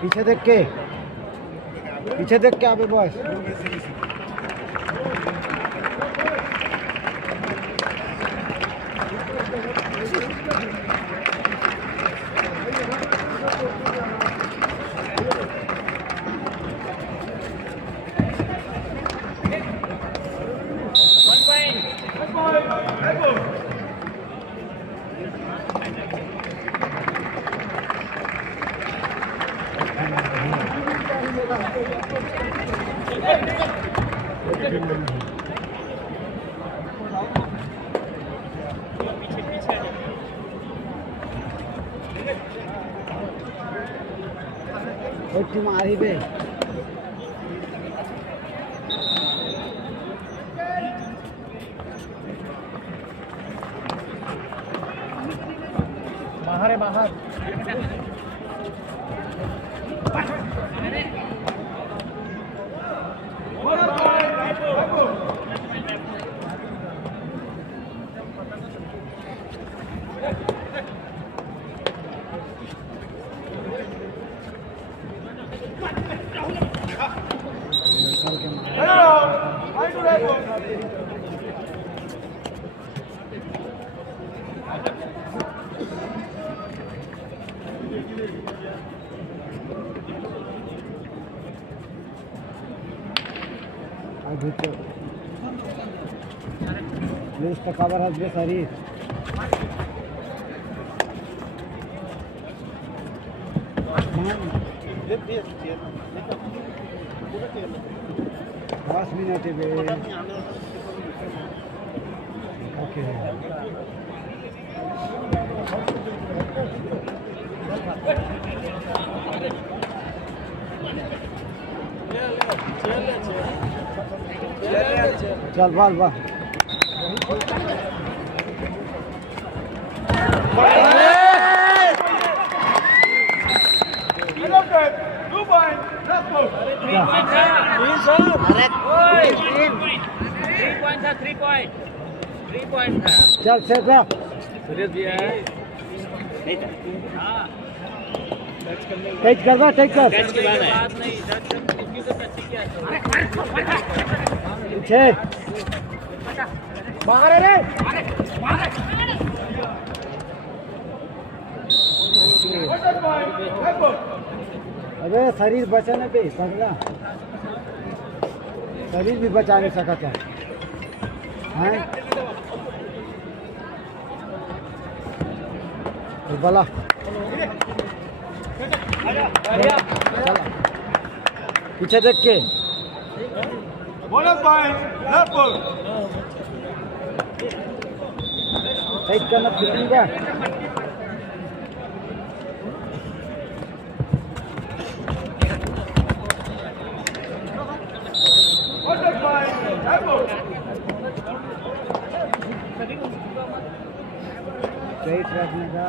पीछे देख के आवे बॉस। तुम्हारी बे बाहर है बाहर। Lose the cover has been sorry. Last minute okay. चल बाल बा चल से टच करवा टच कर पीछे बाहर है रे अबे शरीर बचाने पे पगला शरीर भी बचा नहीं सका था हैं बोला पीछे देख के टाइट करना फिटिंग का टाइट रखने का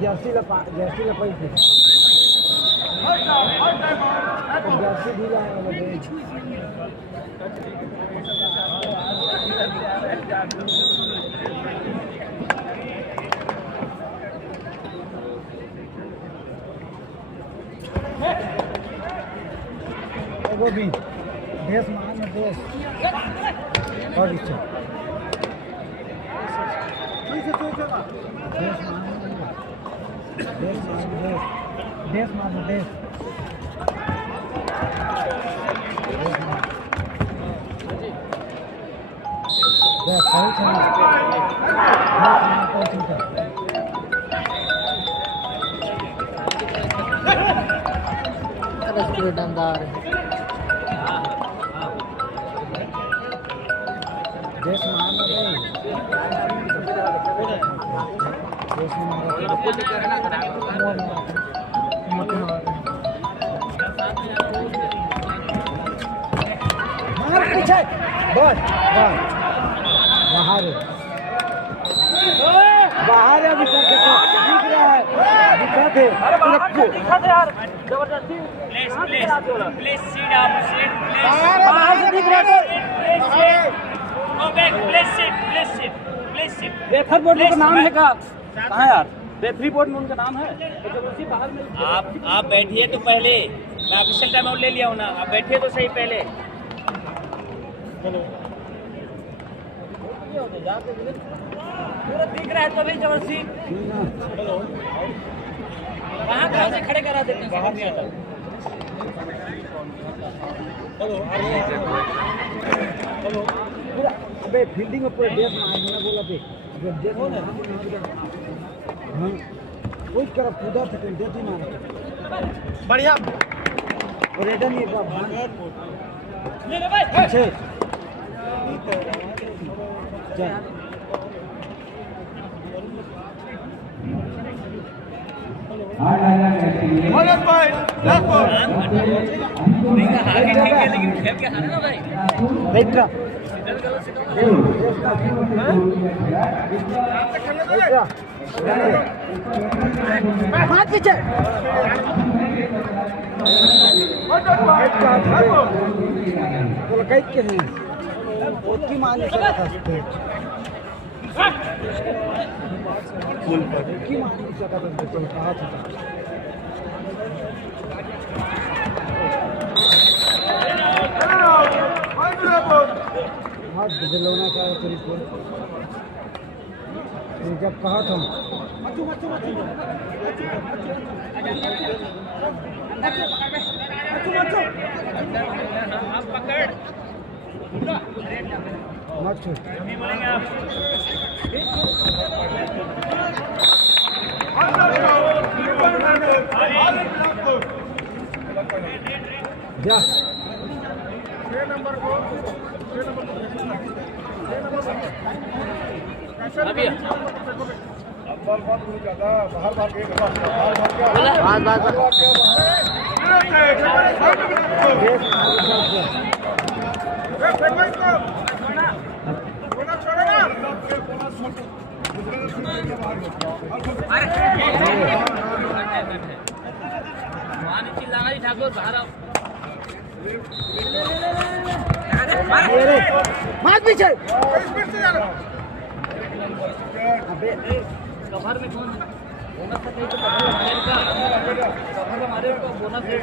जर्सी ला पैसे जर्सी ढीला है वो भी देश महान देश और इच्छा देश महान देश दमदार देश मारना देश मार पीछे बस बाहर है अभी सर देखो दिख रहा है दिखाते यार जबरदस्ती प्लीज सीट आप सीट बाहर से दिख रहा है go back please seat refer board का नाम है कहाँ यार रेफरी बोर्ड में उनका नाम है तो जब उसी बाहर में आप बैठिए तो पहले मैं ऑफिशियल टाइम आउट ले लिया हूँ ना आप बैठिए तो सही पहले पूरा दिख रहा है तो भाई जबरदस्ती कहाँ से खड़े करा देते हैं बाहर नहीं आता हेलो पूरा अबे फील्डिंग में पूरा देश मारना बोला बे जब देश ना हां कोई तरफ कूदा था तो देश ही मारा बढ़िया और इधर नहीं बाबा ले ले भाई अच्छे चल मनोज भाई बिलासपुर नहीं का आगे ठीक है लेकिन खेल के हारे ना भाई बेटा हाथ पीछे बोलो कैद के नहीं उसकी माने से की मानी सकता है तो कहा था हाथ बदलना का तरीका जब कहा था मत छोड़ जा ठाकुर बाहर मार पीछे अबे कवर में कौन बोनस का तो कवर हमारे को बोनस दे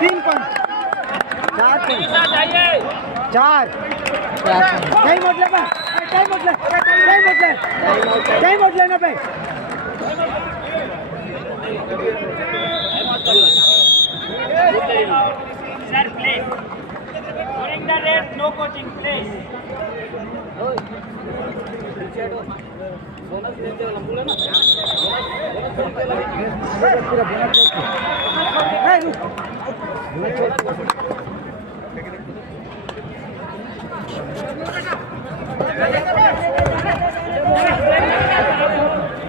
3 पॉइंट 4 नहीं मतलब टाइम आउट लेना पे Sir, please. During the race, no coaching, please. Bonus देते हो लंबू लेना पूरा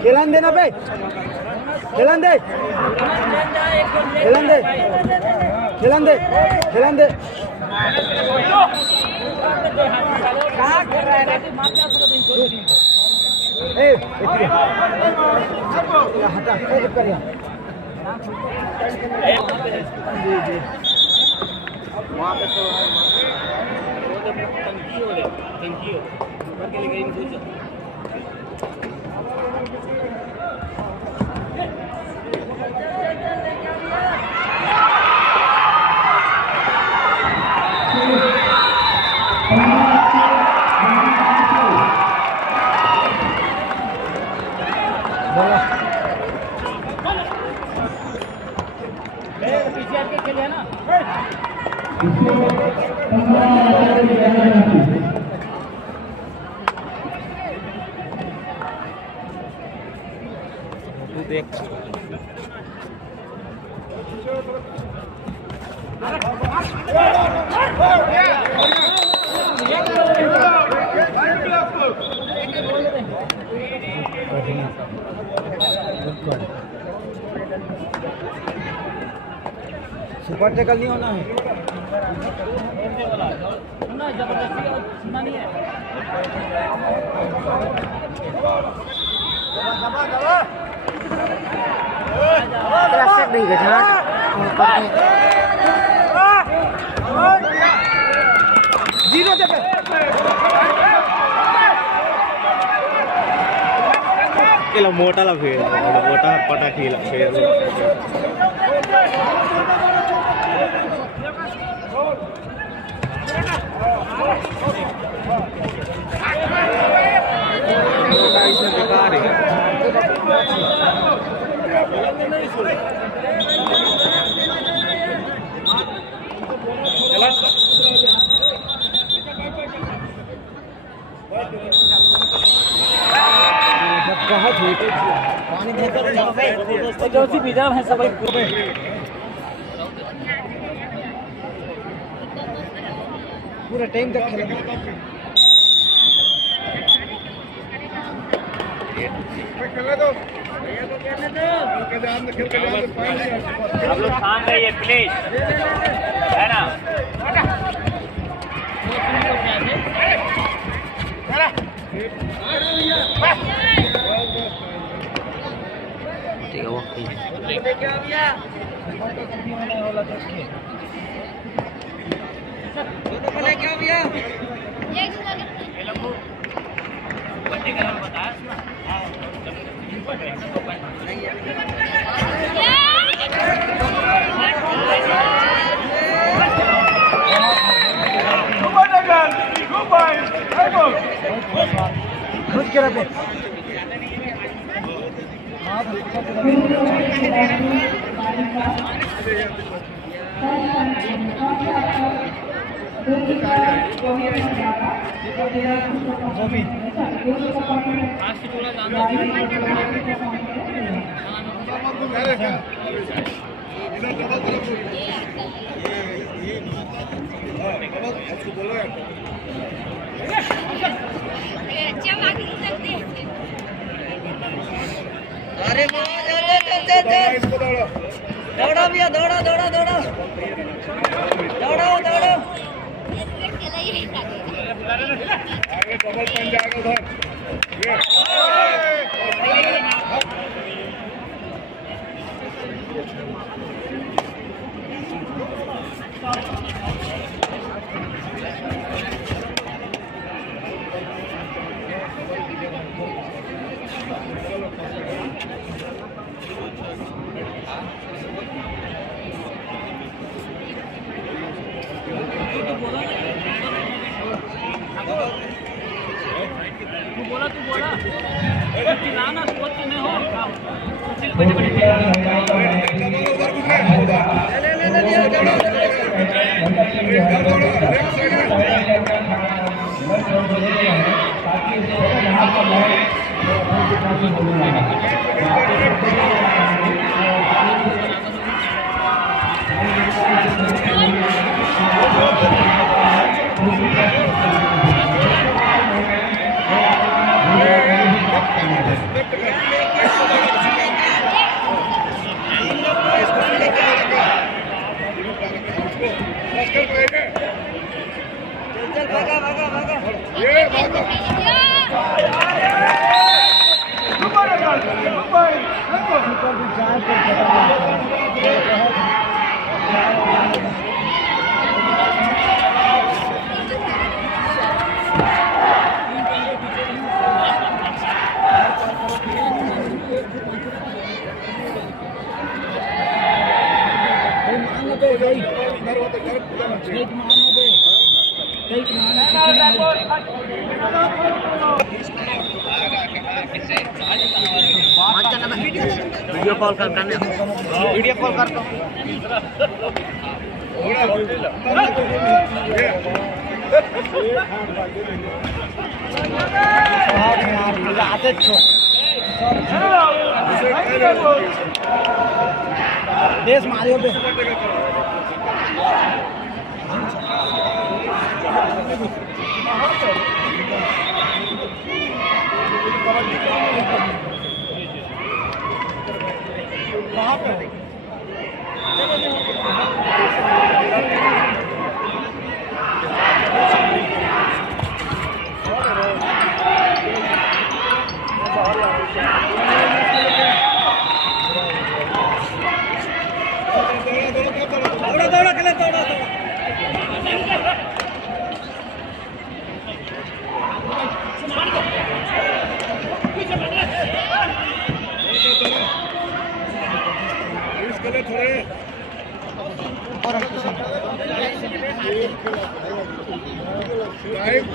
खिलान देना पे खिलान दे हटा कर वहाँ पे तो टंकी हो के लिए तू देख सुपर टैकल नहीं होना है। ना जबरदस्ती का सुनना नहीं है। नहीं गया जीरो ఇలా మోటాల ఫేర్ మోటా పటాకీల ఫేర్ पानी देकर जो सी बीजा है सब पूरा टाइम तक खेलेंगे। आप लोग शांत रहिए प्लीज, है ना। ठीक है ओके खुद के रखे अरे दौड़ो भैया दौड़ो दौड़ो दौड़ो दौड़ो दौड़ो आगे डबल पन जाएगा उधर तू बोला चिल्लाना सोच में हो वीडियो कॉल करने वीडियो कॉल कर दो देश मारियो पे कहाँ पे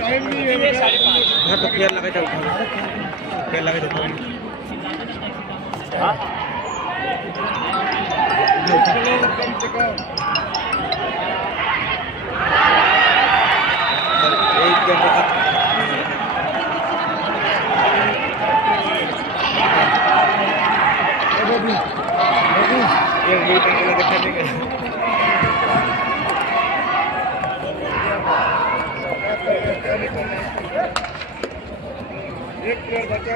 टाइम नहीं है तो फेयर लगा था फेयर लगा था हां कम से कम एक घंटे तक एक मिनट के लिए देखा नहीं एक प्लेयर बचा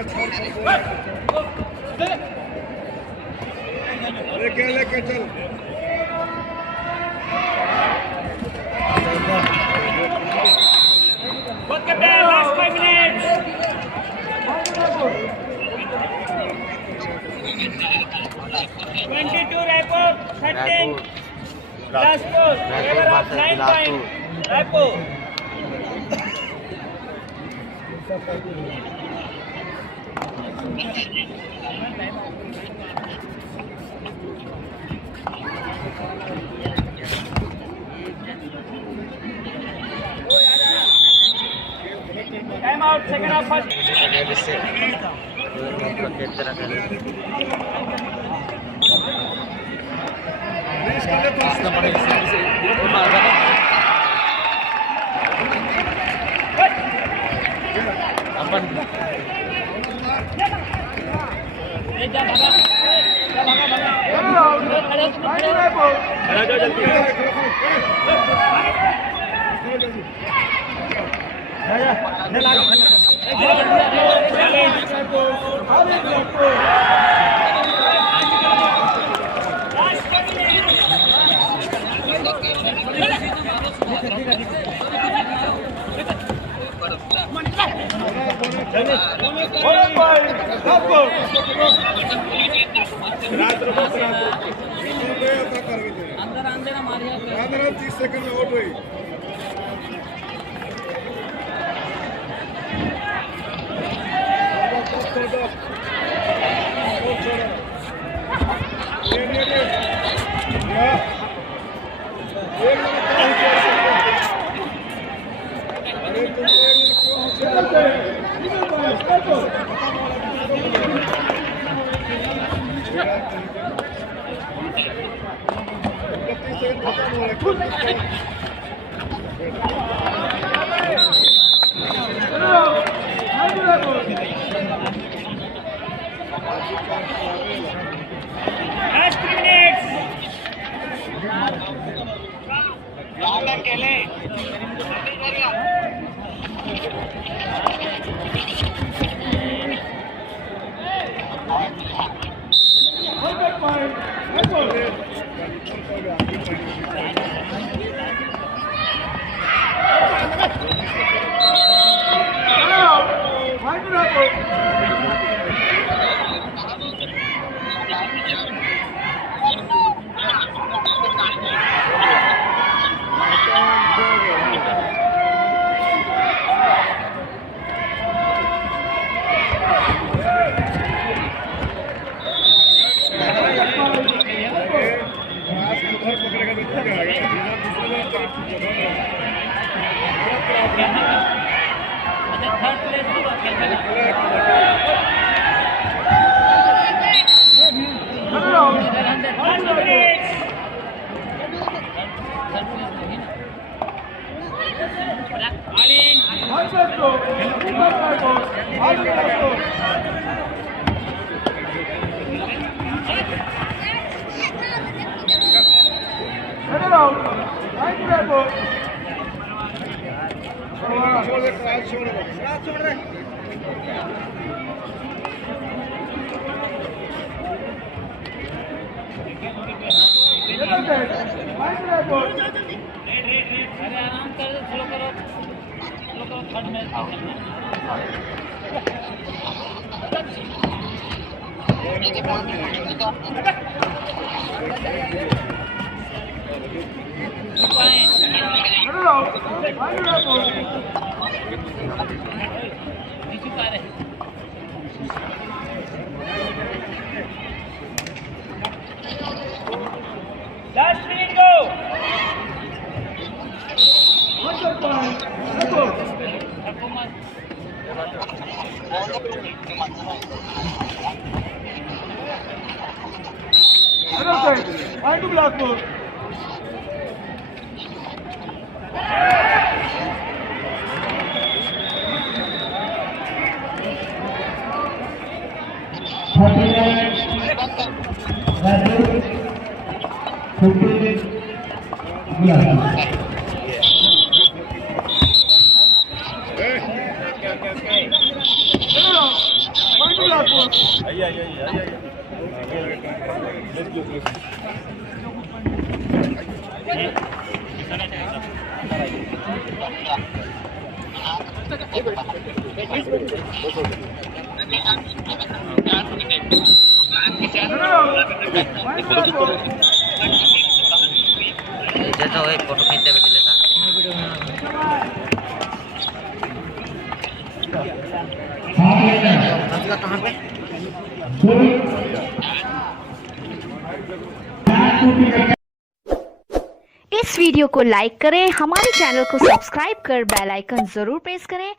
6 लेके चल last 5 minutes. 22 Raipur, 13 Bilaspur. Favor of 9 points. Raipur. Time out, second half first. अंदर 30 सेकंड में आउट हुई Last 3 minutes. अरे आराम कर, स्लो करो, third match Last minute go. Point to Bilaspur. जैसा वो एक फोटो खींचते हुए दिले था कहाँ पे इस वीडियो को लाइक करें, हमारे चैनल को सब्सक्राइब कर बेल आइकन जरूर प्रेस करें